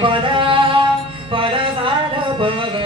பல பல பல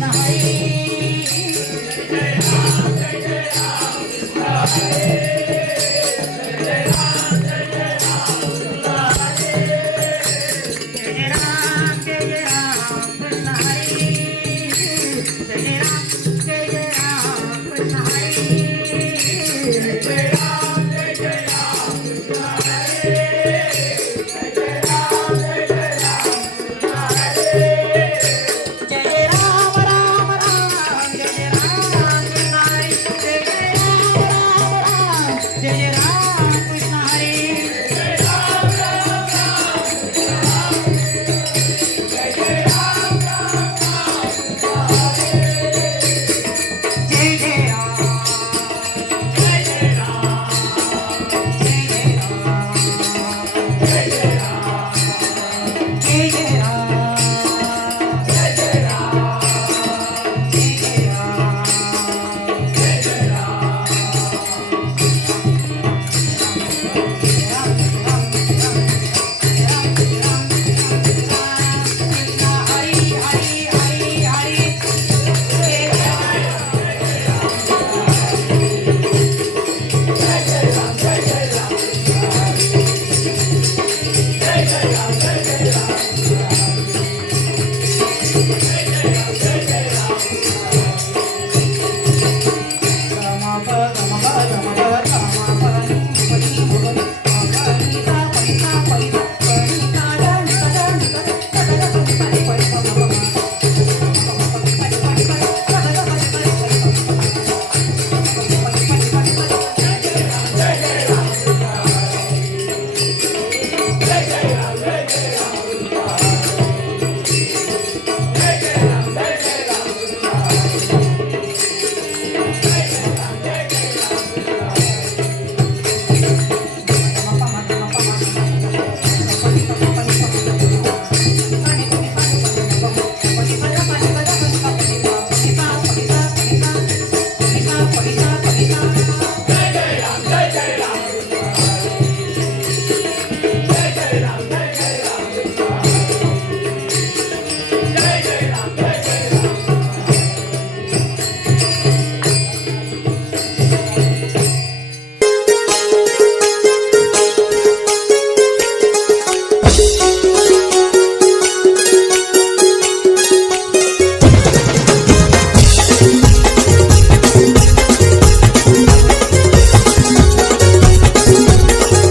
नाही.